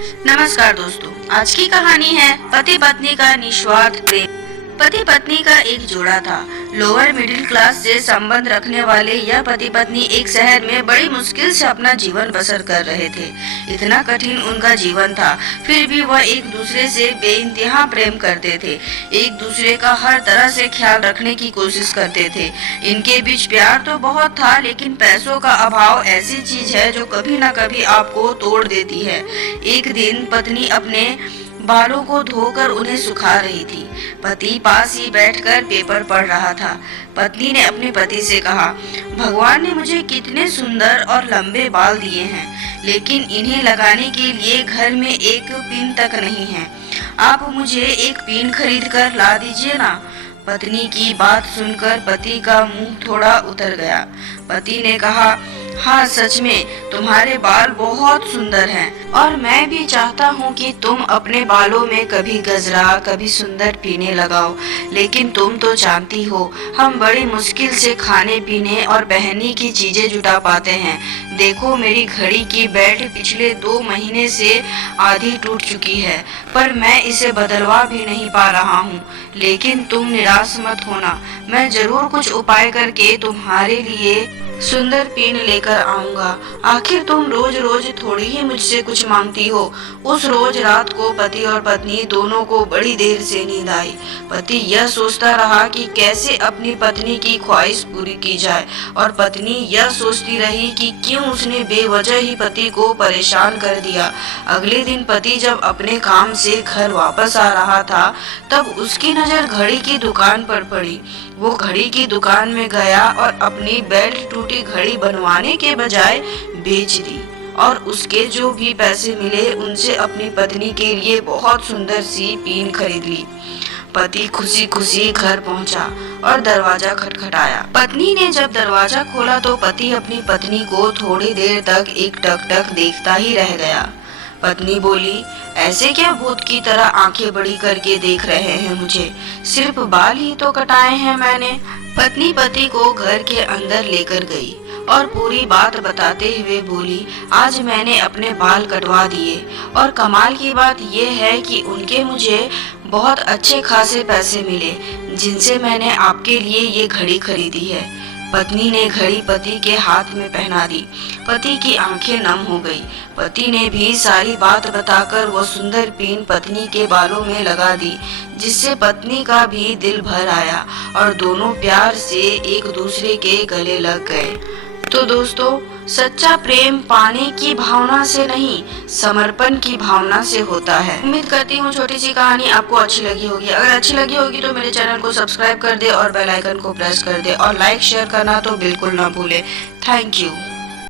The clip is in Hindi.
नमस्कार दोस्तों, आज की कहानी है पति पत्नी का निस्वार्थ प्रेम। पति पत्नी का एक जोड़ा था। लोअर मिडिल क्लास से संबंध रखने वाले यह पति पत्नी एक शहर में बड़ी मुश्किल से अपना जीवन बसर कर रहे थे। इतना कठिन उनका जीवन था, फिर भी वह एक दूसरे से बेइंतहा प्रेम करते थे। एक दूसरे का हर तरह से ख्याल रखने की कोशिश करते थे। इनके बीच प्यार तो बहुत था, लेकिन पैसों का अभाव ऐसी चीज है जो कभी न कभी आपको तोड़ देती है। एक दिन पत्नी अपने बालों को धोकर उन्हें सुखा रही थी। पति पास ही बैठकर पेपर पढ़ रहा था। पत्नी ने अपने पति से कहा, भगवान ने मुझे कितने सुंदर और लंबे बाल दिए हैं, लेकिन इन्हें लगाने के लिए घर में एक पिन तक नहीं है। आप मुझे एक पिन खरीद कर ला दीजिए ना। पत्नी की बात सुनकर पति का मुंह थोड़ा उतर गया। पति ने कहा, हाँ सच में तुम्हारे बाल बहुत सुंदर हैं और मैं भी चाहता हूँ कि तुम अपने बालों में कभी गजरा कभी सुंदर पीने लगाओ, लेकिन तुम तो जानती हो हम बड़ी मुश्किल से खाने पीने और पहनने की चीजें जुटा पाते हैं। देखो मेरी घड़ी की बेल्ट पिछले 2 महीने से आधी टूट चुकी है, पर मैं इसे बदलवा भी नहीं पा रहा हूँ। लेकिन तुम निराश मत होना, मैं जरूर कुछ उपाय करके तुम्हारे लिए सुंदर पिन लेकर आऊंगा। आखिर तुम रोज रोज थोड़ी ही मुझसे कुछ मांगती हो। उस रोज रात को पति और पत्नी दोनों को बड़ी देर से नींद आई। पति यह सोचता रहा कि कैसे अपनी पत्नी की ख्वाहिश पूरी की जाए, और पत्नी यह सोचती रही कि क्यों उसने बेवजह ही पति को परेशान कर दिया। अगले दिन पति जब अपने काम से घर वापस आ रहा था, तब उसकी नजर घड़ी की दुकान पर पड़ी। वो घड़ी की दुकान में गया और अपनी बेल्ट टूटी घड़ी बनवाने के बजाय बेच दी, और उसके जो भी पैसे मिले उनसे अपनी पत्नी के लिए बहुत सुंदर सी पिन खरीद ली। पति खुशी खुशी घर पहुंचा और दरवाजा खटखटाया। पत्नी ने जब दरवाजा खोला तो पति अपनी पत्नी को थोड़ी देर तक एक टक देखता ही रह गया। पत्नी बोली, ऐसे क्या भूत की तरह आंखें बड़ी करके देख रहे हैं मुझे? सिर्फ बाल ही तो कटाए हैं मैंने। पत्नी पति को घर के अंदर लेकर गई और पूरी बात बताते हुए बोली, आज मैंने अपने बाल कटवा दिए, और कमाल की बात यह है कि उनके मुझे बहुत अच्छे खासे पैसे मिले, जिनसे मैंने आपके लिए ये घड़ी खरीदी है। पत्नी ने घड़ी पति के हाथ में पहना दी। पति की आंखें नम हो गई। पति ने भी सारी बात बताकर वो सुंदर पिन पत्नी के बालों में लगा दी, जिससे पत्नी का भी दिल भर आया और दोनों प्यार से एक दूसरे के गले लग गए। तो दोस्तों, सच्चा प्रेम पाने की भावना से नहीं, समर्पण की भावना से होता है। उम्मीद करती हूँ छोटी सी कहानी आपको अच्छी लगी होगी। अगर अच्छी लगी होगी तो मेरे चैनल को सब्सक्राइब कर दे और बेल आइकन को प्रेस कर दे, और लाइक शेयर करना तो बिल्कुल ना भूले। Thank you.